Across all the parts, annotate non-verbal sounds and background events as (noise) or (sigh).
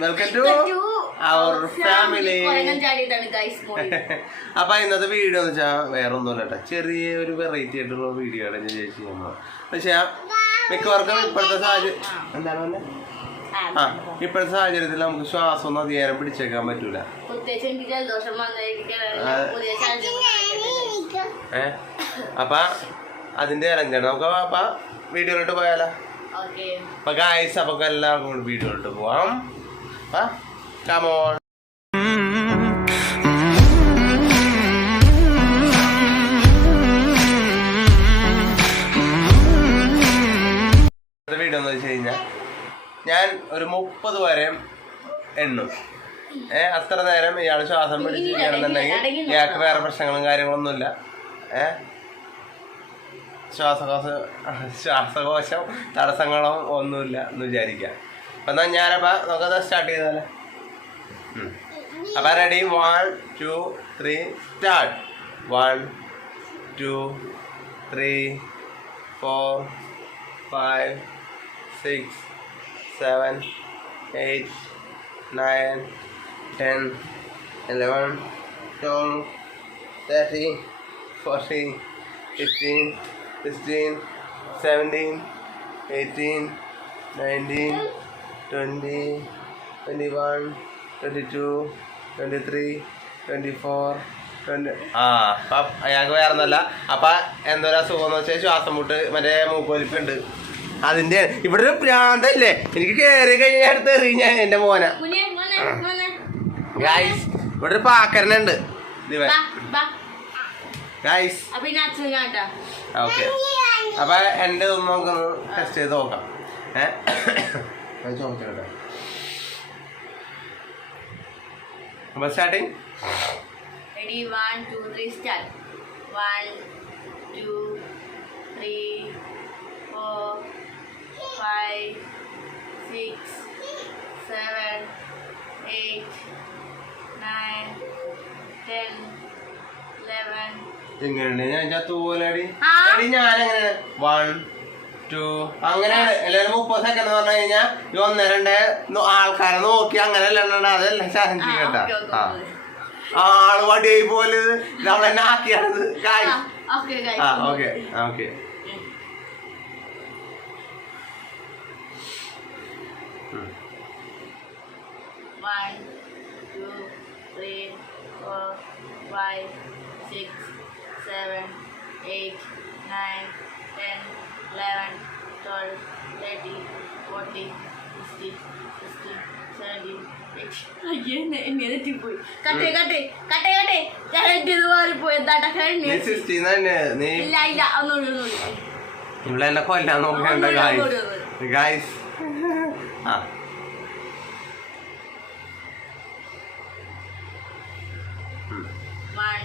Welcome to To our our family (laughs) അപ്പൊ ഇന്നത്തെ video എന്ന് വെച്ചാൽ വേറെ ഒന്നുമില്ല കേട്ടോ ചെറിയ ഒരു വെറൈറ്റി ആയിട്ടുള്ള വീഡിയോ ആണ് ഞാൻ ചേച്ചി ചെയ്യുന്നത് പക്ഷെ മിക്കവർക്കും ഇപ്പോഴത്തെ സാഹചര്യം എന്താണ് പറഞ്ഞത് ആ ഇപ്പോഴത്തെ സാഹചര്യത്തിൽ നമുക്ക് ശ്വാസം ഒന്നും അധികാരം പിടിച്ചേക്കാൻ പറ്റൂല. ഏ? അപ്പൊ അതിന്റെ ഇറങ്ങണം നമുക്ക് അപ്പൊ വീഡിയോയിലോട്ട് പോയാലോ? അപ്പൊ ഗായ്സ് അപ്പൊ എല്ലാവർക്കും കൂടി വീഡിയോയിലോട്ട് പോവാം. കമോൺ വീഡിയോ എന്ന് വെച്ച് കഴിഞ്ഞാൽ ഞാൻ ഒരു മുപ്പത് വരെ എണ്ണും. ഏഹ് അത്ര നേരം ഇയാൾ ശ്വാസം പിടിച്ചിരിക്കുകയാണെന്നുണ്ടെങ്കിൽ ഇയാൾക്ക് വേറെ പ്രശ്നങ്ങളും കാര്യങ്ങളൊന്നുമില്ല. ഏ ശ്വാസകോശ ശ്വാസകോശം തടസ്സങ്ങളോ ഒന്നുമില്ല എന്ന് വിചാരിക്കാം അപ്പം എന്നാൽ ഞാനപ്പോൾ നമുക്കത് സ്റ്റാർട്ട് ചെയ്താലേ. അപ്പം ready one two three start one two three four five six seven eight nine ten eleven twelve thirty forty fifteen sixteen seventeen eighteen nineteen twenty twenty one twenty two twenty three twenty four twenty ആ അപ്പം അയാൾക്ക് വേറെ ഒന്നല്ല അപ്പം എന്തൊരു അസുഖം എന്ന് വെച്ചാൽ ശ്വാസം മുട്ട് മറ്റേ മൂക്കൊലിപ്പുണ്ട്. അതിന്റെ ഇവിടെ ഒരു പ്രാന്തല്ലേ? എനിക്ക് കയറി കഴിഞ്ഞാൽ അടുത്ത് എറിയും ഞാൻ എന്റെ മോന. മുന്നേ മോനെ മോനെ ഗായ്സ് ഇവിടെ ഒരു പാക്കരനുണ്ട്. ദിവൻ കാട്ടാ. ഓക്കെ. അപ്പൊ എന്റെ നമുക്കൊന്ന് ടെസ്റ്റ് ചെയ്ത് നോക്കാം. ഏഹ് ചോദിച്ചോട്ടെ അപ്പൊ starting ready one two three start one two three four five six seven eight nine ten eleven എങ്ങനെയുണ്ട്? ഞാൻ ചത്തുപോലടി ഞാനെങ്ങനെ? വൺ ടു അങ്ങനെ എല്ലാവരും മുപ്പത് സെക്കൻഡ് പറഞ്ഞു കഴിഞ്ഞാൽ ഈ ഒന്ന് രണ്ട് ആൾക്കാരെ നോക്കി അങ്ങനെ അല്ല അതല്ല ചാലഞ്ച് കേട്ടാ ആൾ വടിയായി പോലെ നമ്മളെന്നെ ആക്കിയാണത്. ആ okay okay One, two, three, four, five, six, seven, eight, nine, ten, eleven, twelve, thirteen, fourteen, fifteen, sixteen, seventeen, eighteen. അയ്യേ എന്നെ തെറ്റിപ്പോയി കട്ടേ കട്ടേ കട്ടേ കട്ടേ. ഞാൻ എന്റെ മാറിപ്പോയി. എന്താട്ടാ സിക്സ്റ്റീൻ ഇല്ല ഇല്ല ഒന്നുകൂടി ഒന്നുകൂടി ഇവിടെ എന്നെ കൊല്ലാൻ നോക്കണ്ട ഗായ്സ്. ഗായ്സ് ആ. One,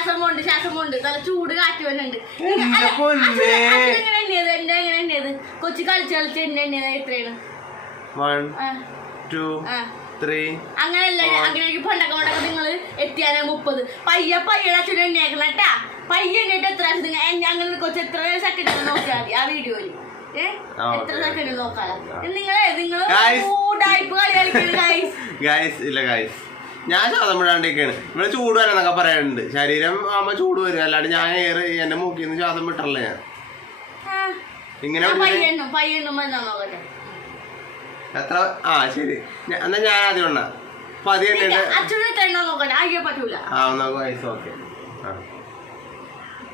ശ്വാസം ശ്വാസമുണ്ട്. ശ്വാസം പോണ്ട് ശ്വാസം പോണ്ട് നല്ല ചൂട് കാറ്റ് വരുന്നുണ്ട്. എങ്ങനെ എണ്ണിയത്? എന്റെ എങ്ങനെ എണ്ണിയത്? കൊച്ചു കളിച്ച് കളിച്ച് എന്നെ എണ്ണിയത് എത്രയാണ്? വൺ ആ, ടു ആ. ത്രീ അങ്ങനെയല്ല അങ്ങനെ പണ്ടൊക്കെ പണ്ടൊക്കെ നിങ്ങൾ എത്തിയാനേ മുപ്പത്. പയ്യ പയ്യടെ അച്ഛനും എണ്ണേക്കണം കേട്ടാ. പയ്യ എണ്ണിട്ട് എത്ര നിങ്ങൾ അങ്ങനെ കൊച്ചു എത്ര സെക്കൻഡ് നോക്കിയാൽ മതി ആ വീഡിയോയിൽ. ഏഹ് എത്ര സെക്കൻഡ് നോക്കാലോ. നിങ്ങളെ നിങ്ങൾ ഗൈസ് ഇല്ല ഗായ്സ് ഞാൻ ശ്വാസം വിടാണ്ടിരിക്കുകയാണ് ഇവിടെ ചൂട് വരാന്നൊക്കെ പറയാനുണ്ട് ശരീരം ആകുമ്പോൾ ചൂട് വരും. അല്ലാണ്ട് ഞാൻ ഏറെ എന്നെ മൂക്കിൽ നിന്ന് ശ്വാസം വിട്ടല്ല ഞാൻ. ഇങ്ങനെ എത്ര? ആ ശരി. എന്നാ ഞാൻ ആദ്യം ഉണ്ണ അപ്പൊ അത് ആ ഓക്കെ.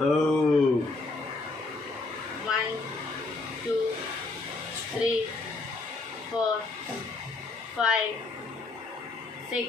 ഓ. One, two, three, four, five, six,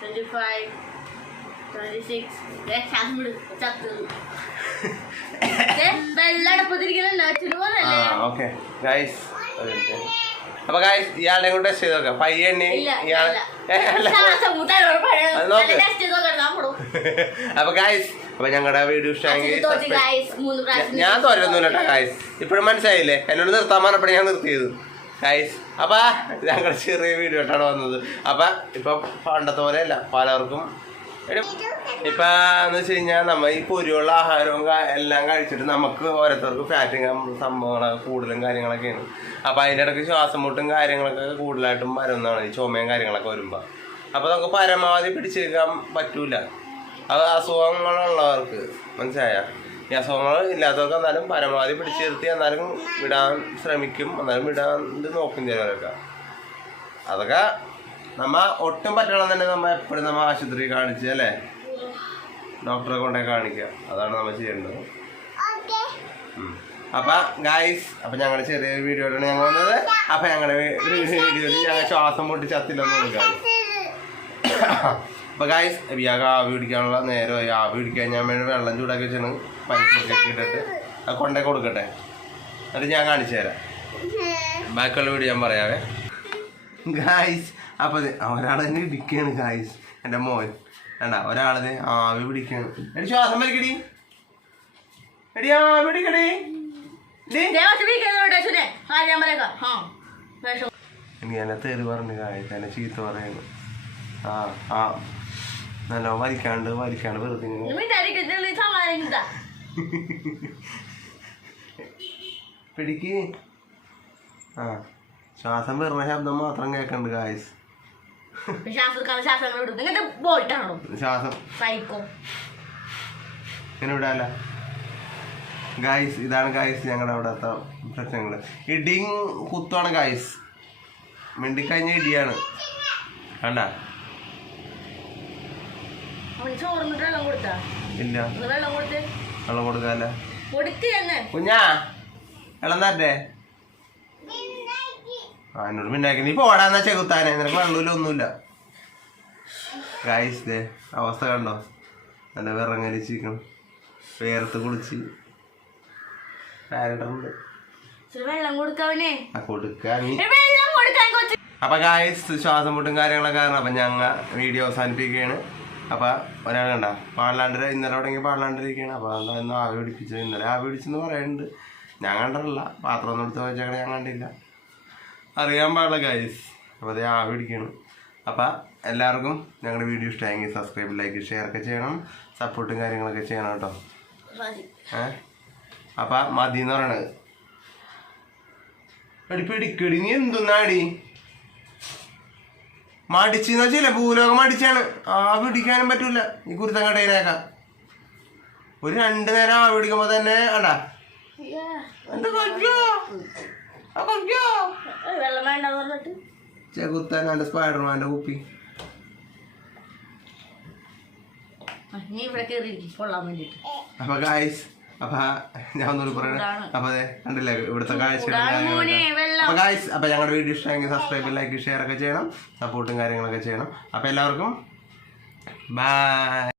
Twenty five twenty six അപ്പൊ ഗൈസ് ഇയാളെ കൊണ്ട് ടെസ്റ്റ് ചെയ്ത് നോക്കാം. പയ്യണ്ണി അപ്പൊ ഗായ്സ് അപ്പൊ ഞങ്ങളുടെ വീഡിയോ ഇഷ്ടമെങ്കിൽ പ്രാവശ്യം ഞാൻ തോരൊന്നുമില്ല കേട്ടോ ഗായ്സ് ഇപ്പോഴും മനസ്സിലായില്ലേ? എന്നോട് നിർത്താൻ പറഞ്ഞപ്പോൾ ഞാൻ നിർത്തിയത്. ഗൈസ് അപ്പൊ ഞങ്ങൾ ചെറിയ വീഡിയോ ആയിട്ടാണ് വന്നത്. അപ്പൊ ഇപ്പൊ പണ്ടത്തെ പോലെയല്ല പലർക്കും ഒരു- ഇപ്പൊ എന്ന് വെച്ച് കഴിഞ്ഞാൽ നമ്മ ഈ പൊരിയുള്ള ആഹാരവും എല്ലാം കഴിച്ചിട്ട് നമുക്ക് ഓരോരുത്തർക്ക് ഫാറ്റും സംഭവങ്ങളൊക്കെ കൂടുതലും കാര്യങ്ങളൊക്കെയാണ്. അപ്പൊ അതിന്റെ ഇടയ്ക്ക് ശ്വാസം മുട്ടും കാര്യങ്ങളൊക്കെ കൂടുതലായിട്ടും വരുന്നതാണ് ഈ ചുമയും കാര്യങ്ങളൊക്കെ വരുമ്പോൾ അപ്പൊ നമുക്ക് പരമാവധി പിടിച്ചെടുക്കാൻ പറ്റൂല. അത് അസുഖങ്ങളുള്ളവർക്ക് മനസ്സിലായ? ഈ അസുഖങ്ങൾ ഇല്ലാത്തവർക്ക് എന്നാലും പരമാവധി പിടിച്ചു നിർത്തി എന്നാലും വിടാൻ ശ്രമിക്കും. എന്നാലും വിടാൻ നോക്കും ചിലവരൊക്കെ അതൊക്കെ നമ്മ ഒട്ടും പറ്റണം തന്നെ നമ്മ എപ്പോഴും നമ്മ ആശുപത്രി കാണിച്ച് അല്ലേ? ഡോക്ടറെ കൊണ്ടേ കാണിക്കുക അതാണ് നമ്മൾ ചെയ്യേണ്ടത്. അപ്പൊ ഗായ്സ് അപ്പൊ ഞങ്ങളുടെ ചെറിയ വീഡിയോയിലാണ് ഞങ്ങൾ വന്നത്. അപ്പൊ ഞങ്ങളുടെ വീഡിയോയിൽ ഞങ്ങൾ ശ്വാസം പൊട്ടി ചത്തില്ലെന്ന് ഗായ്സ് (coughs) അപ്പൊ ഗായ്സ് ബിയാക്ക് ആവി പിടിക്കാനുള്ള നേരമായി. ആവി പിടിക്കാൻ ഞാൻ വേണ്ടി വെള്ളം ചൂടാക്കി വെച്ചാണ് പനിപ്പൊക്കെ ഇട്ടിട്ട് അത് കൊണ്ടേ കൊടുക്കട്ടെ. എന്നിട്ട് ഞാൻ കാണിച്ചു തരാം. ബാക്കിയുള്ള വീട് ഞാൻ പറയാവേ. ഗായ്സ് അപ്പൊ ദേ ഒരാൾ തന്നെ ഇടിക്കാണ് ഗായ്സ് എന്റെ മോൻ. വേണ്ട ഒരാളത് ആവി പിടിക്കാണ്. എടി ശ്വാസം വലിക്കടി. എടി ആവി പിടിക്കടി. എനിക്ക് എന്നെ തെറി പറഞ്ഞു ഗായ്സ് എന്നെ ചീത്ത പറയുന്നു. ആ ആ. നല്ല വലിക്കാണ്ട് വലിക്കാണ്ട് വെറുതെ പിടിക്ക്. ആ ശ്വാസം വരുന്ന ശബ്ദം മാത്രം കേൾക്കണ്ട് ഗായസ് ശ്വാസം. സൈക്കോ. ഇങ്ങനെ വിടാല ഗായ്സ് ഇതാണ് ഗായ്സ് ഞങ്ങളുടെ അവിടുത്തെ പ്രശ്നങ്ങൾ ഇടിയും കുത്തുവാണ് ഗായ്സ് മിണ്ടിക്കഴിഞ്ഞ ഇടിയാണ്. കണ്ട? ചോറിന്നിട്ട് വെള്ളം കൊടുത്താ? ഇല്ല. ഒന്ന് വെള്ളം കൊടുത്ത്? വെള്ളം കൊടുക്കാല്ല. കൊടുക്ക് എന്ന് കുഞ്ഞാ വെള്ളം തരട്ടെ ആ എന്നോട് മിണ്ടാക്കി. നീ പോടാന്നാ ചെകുത്താനെ. നിനക്ക് വെള്ളമില്ല ഒന്നുമില്ല. ഗായ്സ് ദേ അവസ്ഥ കണ്ടോ? നല്ല വിറങ്ങലിച്ചിരിക്കണം വേർത്ത് കുളിച്ച്. അപ്പൊ ഗായ്സ് ശ്വാസം മുട്ടും കാര്യങ്ങളൊക്കെ കാരണം അപ്പൊ ഞങ്ങ വീഡിയോ അവസാനിപ്പിക്കുകയാണ്. അപ്പൊ ഒരാൾ കണ്ട പാടില്ലാണ്ട് ഇന്നലെ തുടങ്ങി പാടലാണ്ടിരിക്കുകയാണ് അപ്പൊ അതാ ഇന്ന് ആവി പിടിപ്പിച്ചത്. ഇന്നലെ ആവി പിടിച്ചെന്ന് പറയുന്നുണ്ട് ഞാൻ കണ്ടിട്ടില്ല. പാത്രം ഒന്നും എടുത്ത് വെച്ചേക്കണ ഞാൻ കണ്ടില്ല. അറിയാൻ പാടില്ല ഗൈസ് അപ്പോൾ അതേ ആവി പിടിക്കണം. അപ്പം എല്ലാവർക്കും ഞങ്ങളുടെ വീഡിയോ ഇഷ്ടമായെങ്കിൽ സബ്സ്ക്രൈബ് ലൈക്ക് ഷെയർ ഒക്കെ ചെയ്യണം. സപ്പോർട്ടും കാര്യങ്ങളൊക്കെ ചെയ്യണം കേട്ടോ. ഏഹ് അപ്പം മതി എന്ന് പറയണത്. എടി പിടിക്കടി നീ എന്തുന്നാടി? മടിച്ചെന്ന് വെച്ചില്ല ഭൂലോകം മടിച്ചാണ്. ആവി പിടിക്കാനും പറ്റൂല. ഈ കുരുത്തം കടയിലേക്കാം ഒരു രണ്ട് നേരം ആവി പിടിക്കുമ്പോ തന്നെ അണ്ടാ ചെകുത്താനാണ്ട് സ്പൈഡർമാന്റെ കുപ്പി. അപ്പൊ ഗായ്സ് അപ്പൊ ഞാൻ ഒന്നുകൂടി പറയണേ. അപ്പൊ അതെ കണ്ടില്ലേ? ഇവിടുത്തെ കാഴ്ച. അപ്പൊ കാഴ്ച അപ്പൊ ഞങ്ങളുടെ വീഡിയോ ഇഷ്ടമെങ്കിൽ സബ്സ്ക്രൈബ് ലൈക്ക് ഷെയർ ഒക്കെ ചെയ്യണം. സപ്പോർട്ടും കാര്യങ്ങളൊക്കെ ചെയ്യണം. അപ്പൊ എല്ലാവർക്കും ബൈ